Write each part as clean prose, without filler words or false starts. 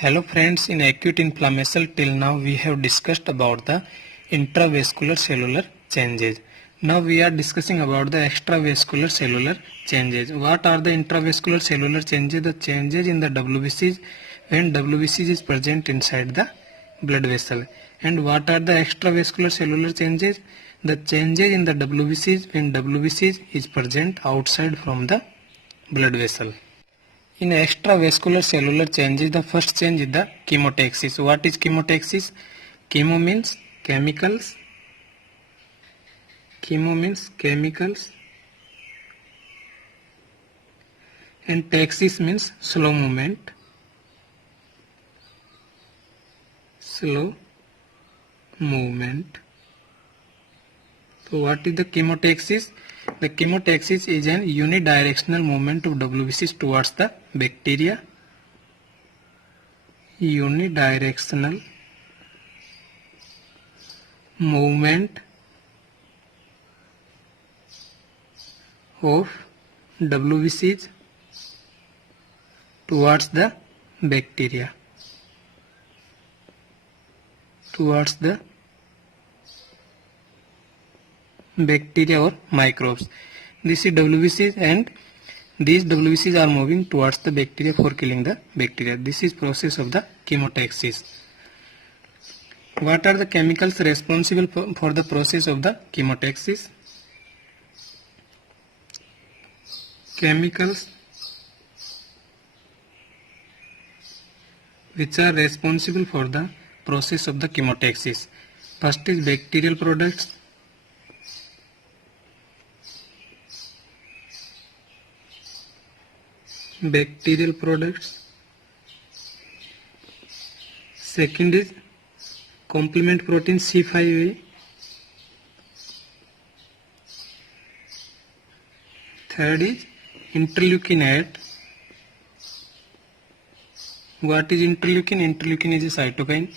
Hello friends, in acute inflammation till now we have discussed about the intravascular cellular changes. Now we are discussing about the extravascular cellular changes. What are the intravascular cellular changes? The changes in the WBCs when WBCs is present inside the blood vessel. And what are the extravascular cellular changes? The changes in the WBCs when WBCs is present outside from the blood vessel. In extravascular cellular changes, the first change is the chemotaxis. What is chemotaxis? Chemo means chemicals. Chemo means chemicals. And taxis means slow movement. Slow movement. So what is the chemotaxis? The chemotaxis is an unidirectional movement of WBCs towards the bacteria. Unidirectional movement of WBCs towards the bacteria. Towards the bacteria or microbes. This is WBCs and these WBCs are moving towards the bacteria for killing the bacteria. This is process of the chemotaxis. What are the chemicals responsible for the process of the chemotaxis? Chemicals which are responsible for the process of the chemotaxis. First is bacterial products. Bacterial products. Second is complement protein C5a. Third is interleukin 8. What is interleukin? Interleukin is a cytokine.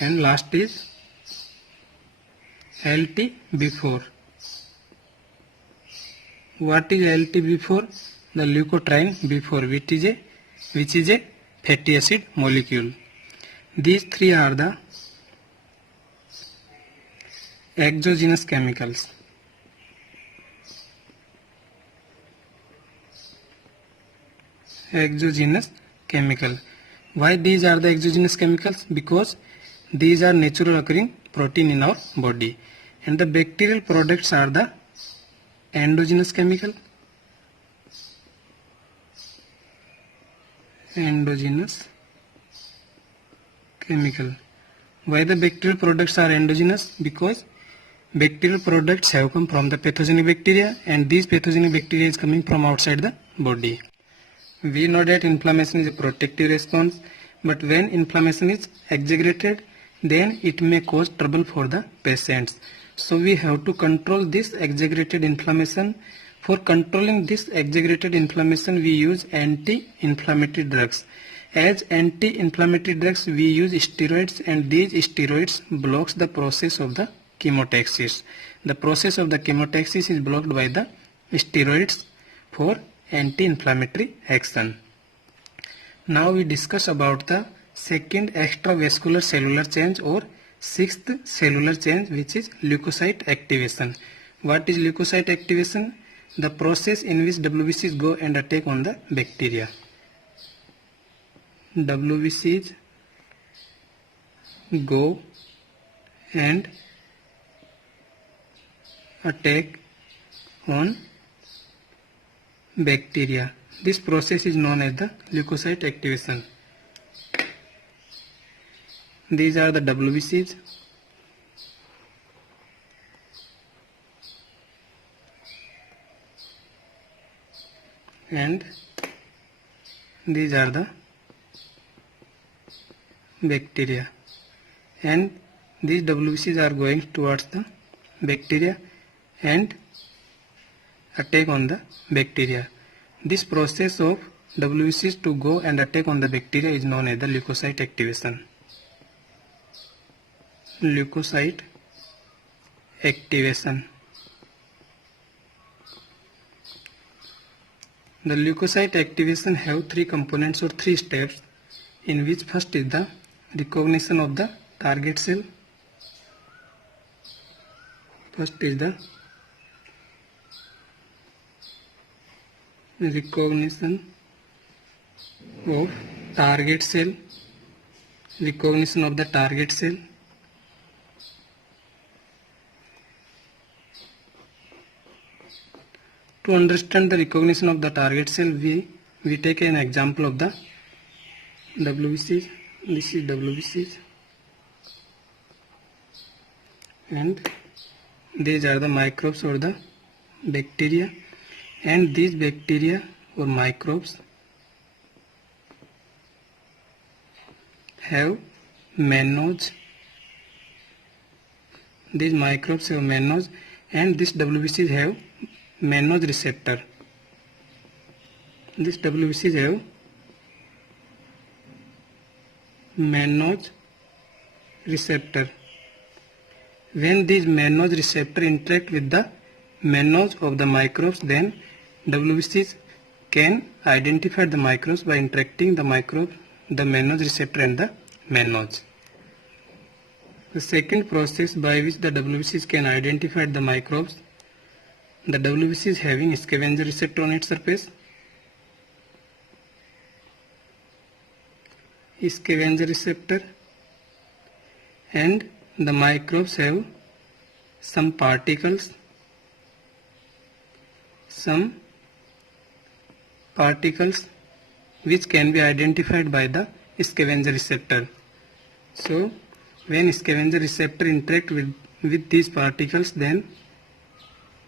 And last is LTB4. What is LTB4? The leukotriene B4, which is a fatty acid molecule. These three are the exogenous chemicals. Exogenous chemical. Why these are the exogenous chemicals? Because these are natural occurring protein in our body. And the bacterial products are the endogenous chemical. Endogenous chemical. Why the bacterial products are endogenous? Because bacterial products have come from the pathogenic bacteria and these pathogenic bacteria is coming from outside the body. We know that inflammation is a protective response, but when inflammation is exaggerated, then it may cause trouble for the patients. So we have to control this exaggerated inflammation. For controlling this exaggerated inflammation, we use anti-inflammatory drugs. As anti-inflammatory drugs, we use steroids, and these steroids blocks the process of the chemotaxis. The process of the chemotaxis is blocked by the steroids for anti-inflammatory action. Now we discuss about the second extravascular cellular change or sixth cellular change, which is leukocyte activation. What is leukocyte activation? The process in which WBCs go and attack on the bacteria. WBCs go and attack on bacteria. This process is known as the leukocyte activation. These are the WBCs. And these are the bacteria, and these WBCs are going towards the bacteria and attack on the bacteria. This process of WBCs to go and attack on the bacteria is known as the leukocyte activation. Leukocyte activation. The leukocyte activation have three components or three steps. in which first is the recognition of the target cell. First is the recognition of target cell. Recognition of the target cell. To understand the recognition of the target cell, we take an example of the WBCs. This is WBCs, and these are the microbes or the bacteria, and these bacteria or microbes have mannoes. These microbes have mannoes, and these WBCs have mannose receptor. These WBCs have mannose receptor. When these mannose receptor interact with the mannose of the microbes, then WBCs can identify the microbes by interacting the microbe, the mannose receptor and the mannose. The second process by which the WBCs can identify the microbes, the WBC is having a scavenger receptor on its surface. Scavenger receptor, and the microbes have some particles which can be identified by the scavenger receptor. So when scavenger receptor interact with these particles, then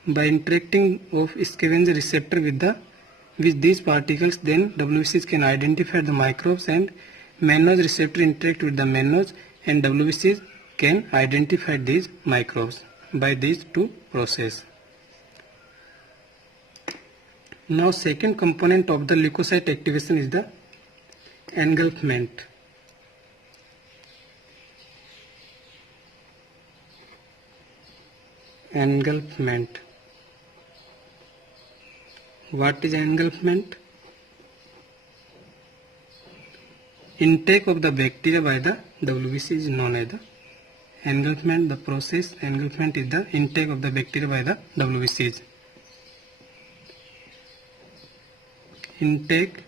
by interacting of scavenger receptor with these particles, then WBCs can identify the microbes, and mannose receptor interact with the mannose, and WBCs can identify these microbes by these two processes. Now second component of the leukocyte activation is the engulfment. Engulfment. What is engulfment? Intake of the bacteria by the WBC is known as the engulfment. The process engulfment is the intake of the bacteria by the WBCs. Intake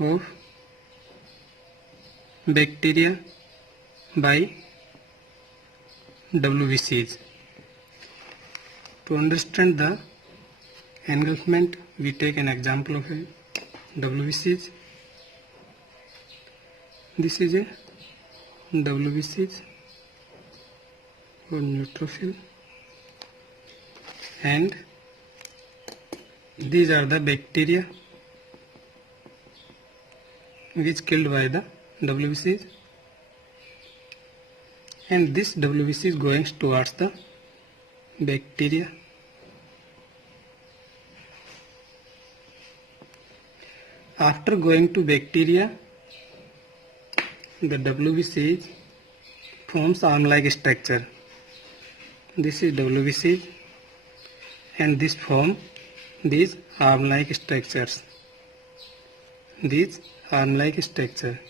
of bacteria by WBCs. To understand the engulfment, we take an example of a WBCs. This is a WBCs or neutrophil, and these are the bacteria which killed by the WBCs, and this WBC is going towards the bacteria. After going to bacteria, the WBC forms arm-like structure. This is WBC, and this form these arm-like structures. These arm-like structure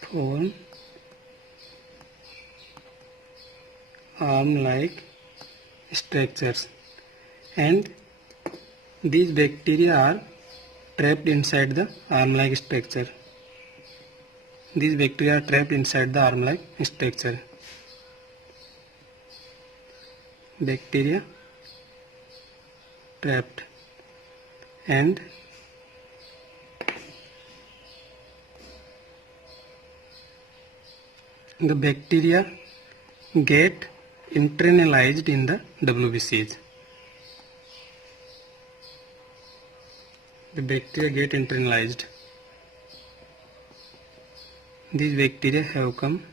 form arm-like structures, and these bacteria are trapped inside the arm-like structure. These bacteria are trapped inside the arm-like structure. Bacteria trapped, and the bacteria get internalized in the WBCs. The bacteria get internalized. These bacteria have come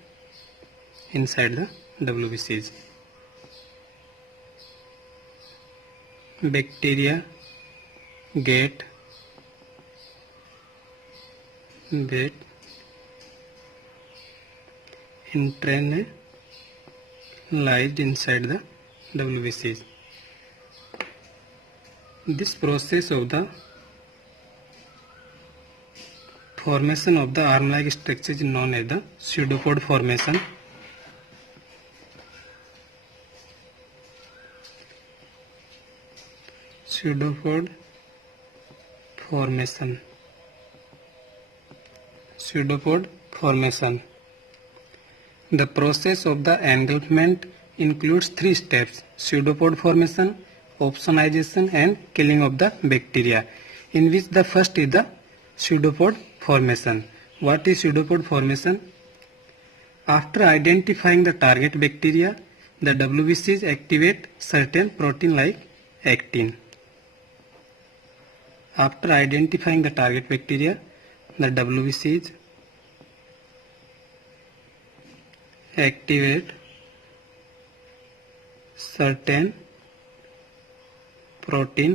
inside the WBCs. Bacteria get internalized inside the WBCs. This process of the formation of the arm-like structure is known as the pseudopod formation. Pseudopod formation. Pseudopod formation. The process of the engulfment includes 3 steps: pseudopod formation, opsonization and killing of the bacteria, in which the first is the pseudopod formation. What is pseudopod formation? After identifying the target bacteria, the WBCs activate certain protein like actin. After identifying the target bacteria, the WBCs activate certain protein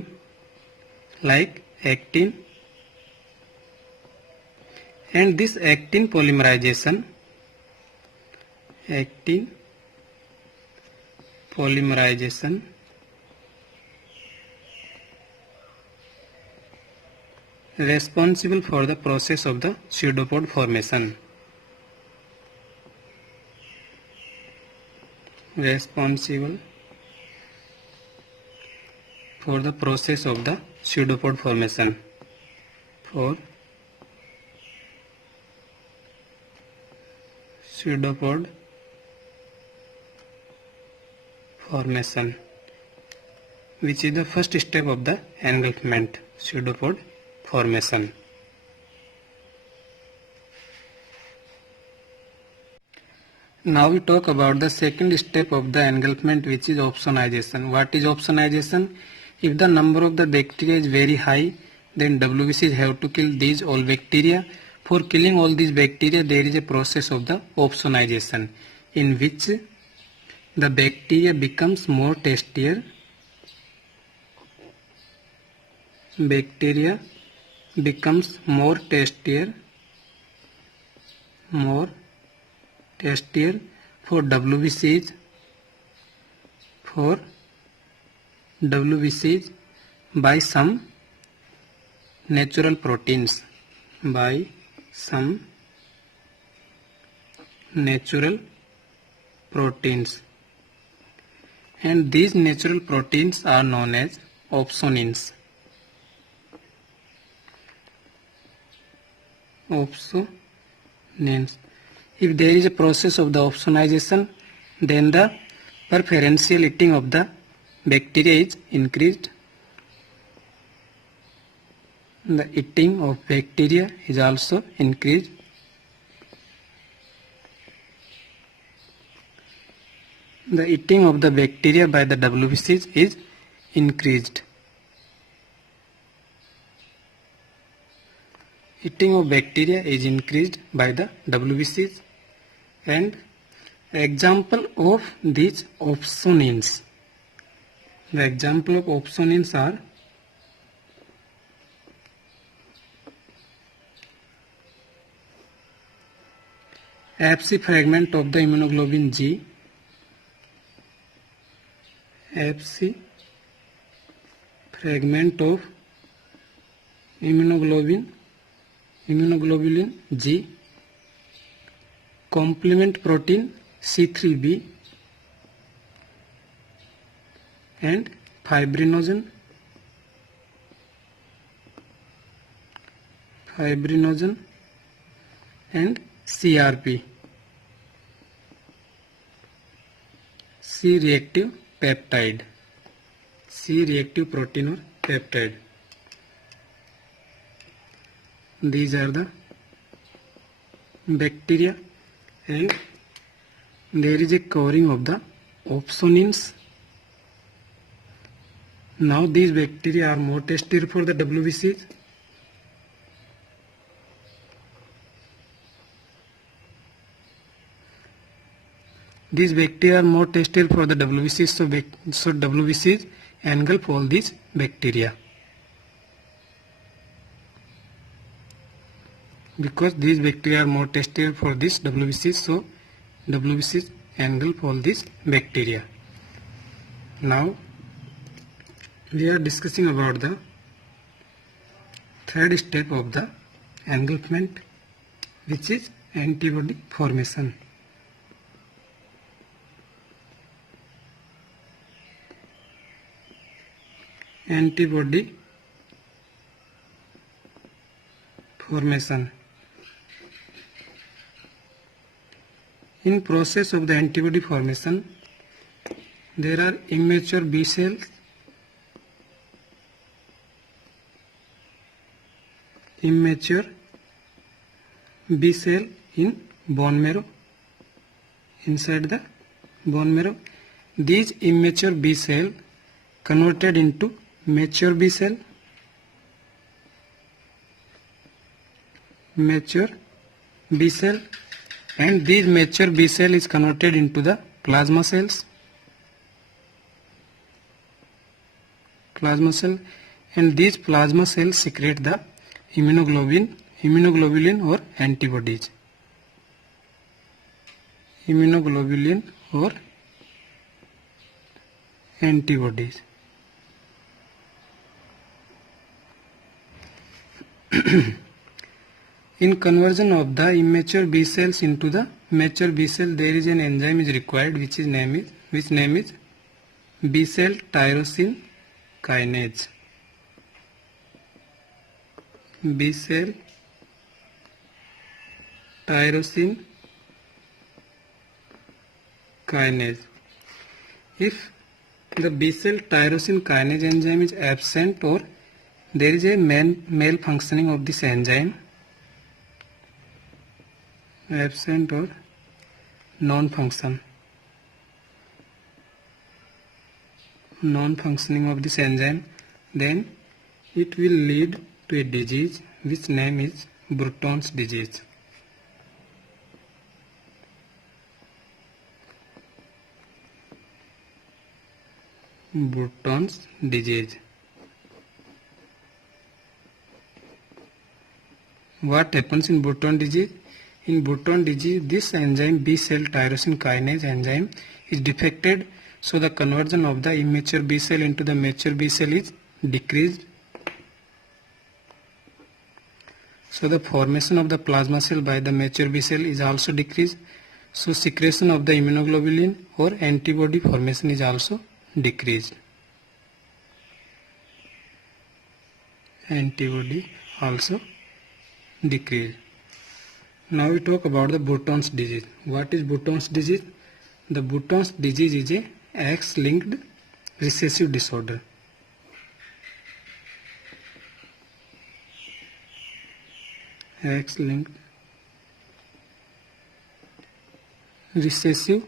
like actin, and this actin polymerization responsible for the process of the pseudopod formation. Responsible for the process of the pseudopod formation. For pseudopod formation, which is the first step of the engulfment, pseudopod formation. Now we talk about the second step of the engulfment, which is opsonization. What is opsonization? If the number of the bacteria is very high, then WBCs have to kill these all bacteria. For killing all these bacteria, there is a process of the opsonization, in which the bacteria becomes more tastier. Bacteria becomes more tastier for WBCs by some natural proteins. And these natural proteins are known as opsonins. If there is a process of the opsonization, then the preferential eating of the bacteria is increased. The eating of bacteria is also increased. The eating of the bacteria by the WBCs is increased. Eating of bacteria is increased by the WBCs, and example of these opsonins. The example of opsonins are Fc fragment of the immunoglobulin G, Fc fragment of immunoglobulin G, complement protein C3b, and fibrinogen and CRP, C-reactive peptide, C-reactive protein or peptide. These are the bacteria, and there is a covering of the opsonins. Now these bacteria are more tastier for the WBCs. These bacteria are more tastier for the WBCs, so WBCs engulf all these bacteria. Because these bacteria are more tastier for this WBCs, so WBCs engulf all these bacteria. Now we are discussing about the third step of the engulfment, which is antibody formation. Antibody formation. In process of the antibody formation, there are immature B cells, immature B cell in bone marrow, inside the bone marrow. These immature B cell converted into mature B cell, mature B cell, and these mature B cell is converted into the plasma cells, and these plasma cells secrete the immunoglobulin or antibodies. Immunoglobulin or antibodies. In conversion of the immature B cells into the mature B cell, there is an enzyme is required, which name is B cell tyrosine kinase. B cell tyrosine kinase. If the B cell tyrosine kinase enzyme is absent or there is a malfunctioning of this enzyme, absent or non-functioning of this enzyme, then it will lead to a disease which name is Bruton's disease. Bruton's disease. What happens in Bruton disease? In Bruton disease, this enzyme B cell tyrosine kinase enzyme is defected, so the conversion of the immature B cell into the mature B cell is decreased. So the formation of the plasma cell by the mature B cell is also decreased. So secretion of the immunoglobulin or antibody formation is also decreased. Antibody also decreased. Now we talk about the Bruton's disease. What is Bruton's disease? The Bruton's disease is a X-linked recessive disorder. X-linked recessive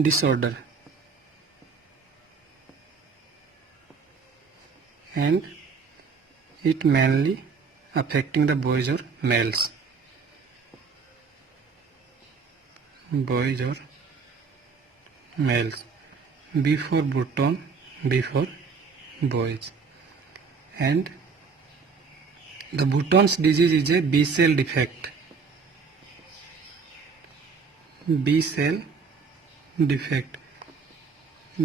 disorder, and it mainly affecting the boys or males. Boys or males. B for Bruton, B for boys. And the Bruton's disease is a B cell defect. B cell defect.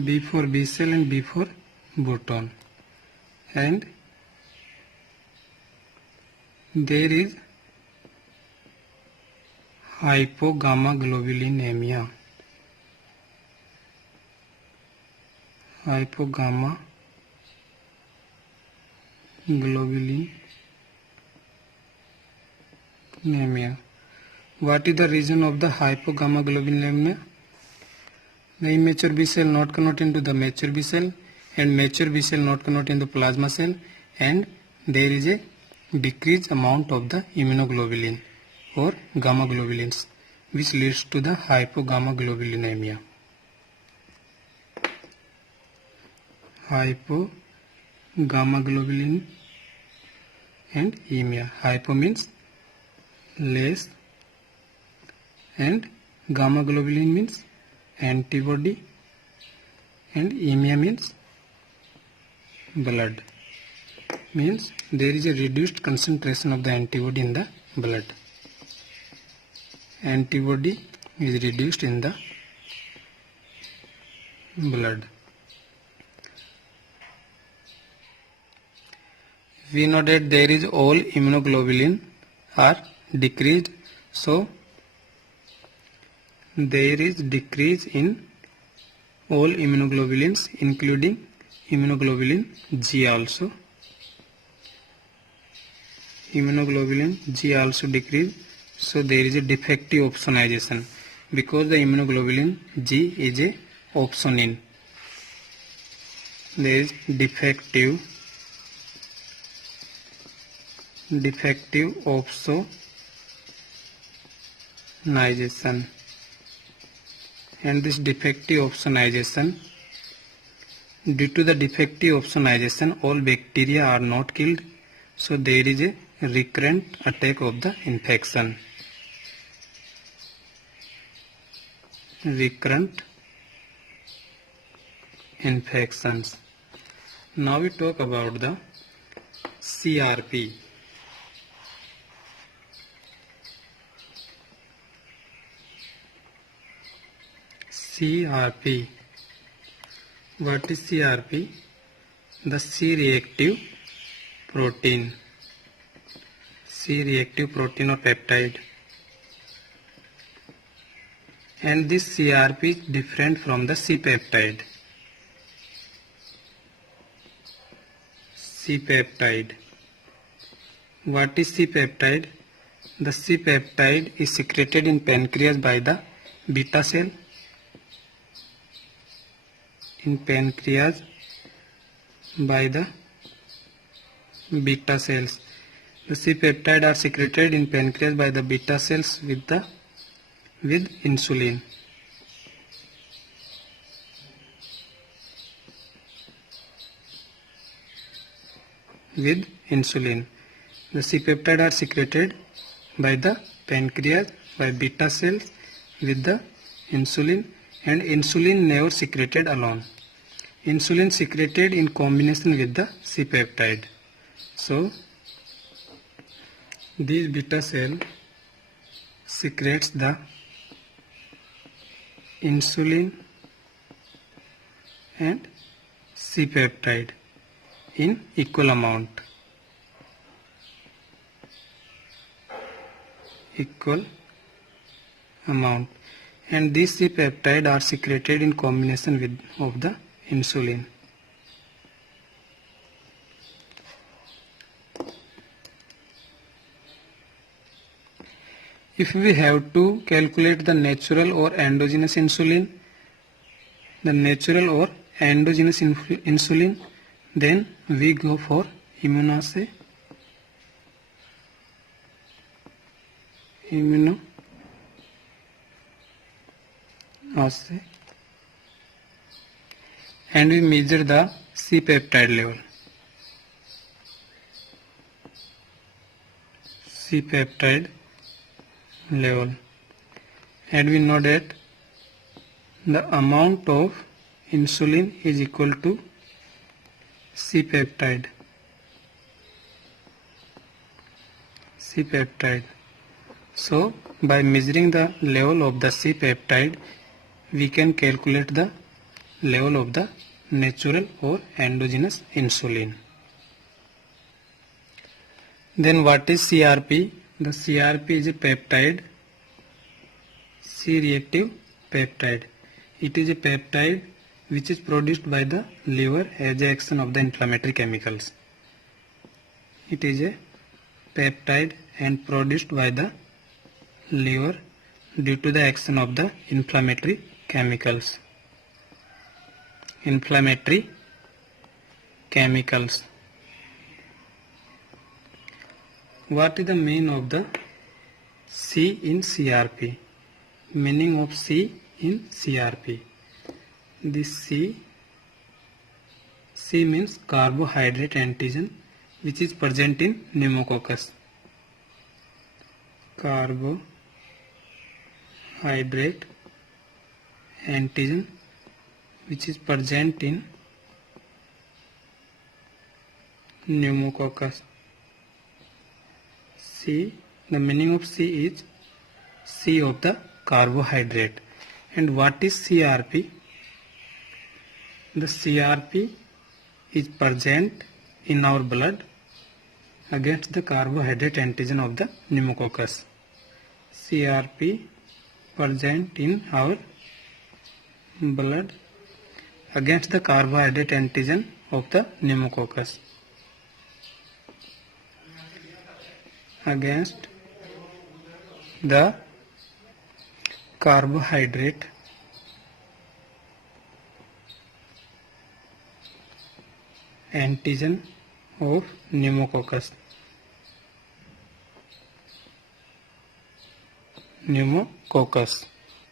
B for B cell and B for Bruton. And there is hypogammaglobulinemia. Hypogammaglobulinemia. What is the reason of the hypogammaglobulinemia? The immature B cell not convert into the mature B cell, and mature B cell not convert into plasma cell, and there is a decreased amount of the immunoglobulin or gamma globulins, which leads to the hypogammaglobulinemia. Hypogammaglobulin and emia. Hypo means less and gamma globulin means antibody and emia means blood. Means there is a reduced concentration of the antibody in the blood. Antibody is reduced in the blood. we know that there is all immunoglobulin are decreased, so there is decrease in all immunoglobulins including immunoglobulin G also. Immunoglobulin G also decrease, so there is a defective opsonization because the immunoglobulin G is a opsonin. There is defective opsonization, and this defective opsonization, due to the defective opsonization, all bacteria are not killed, so there is a recurrent attack of the infection. Recurrent infections. Now we talk about the CRP. CRP. What is CRP? The C-reactive protein. C-reactive protein or peptide. And this CRP is different from the C-peptide. C-peptide. What is C-peptide? The C-peptide is secreted in pancreas by the beta cell. In pancreas by the beta cells. The C-peptide are secreted in pancreas by the beta cells with insulin. With insulin. The C-peptide are secreted by the pancreas by beta cells with the insulin, and insulin never secreted alone. Insulin secreted in combination with the C-peptide. So this beta cell secretes the insulin and C-peptide in equal amount. And these C-peptide are secreted in combination of the insulin. If we have to calculate the natural or endogenous insulin, then we go for immunoassay. And we measure the C-peptide level. And we know that the amount of insulin is equal to C-peptide. So by measuring the level of the C-peptide, we can calculate the level of the natural or endogenous insulin. Then what is CRP? The CRP is a peptide, C-reactive peptide. It is a peptide which is produced by the liver as a action of the inflammatory chemicals. It is a peptide and produced by the liver due to the action of the inflammatory chemicals. What is the meaning of the C in CRP? Meaning of C in CRP. This C means carbohydrate antigen which is present in pneumococcus. Carbohydrate antigen which is present in pneumococcus. C, the meaning of C is C of the carbohydrate. And what is CRP? The CRP is present in our blood against the carbohydrate antigen of the pneumococcus. CRP present in our blood against the carbohydrate antigen of the pneumococcus. Against the carbohydrate antigen of pneumococcus. Pneumococcus.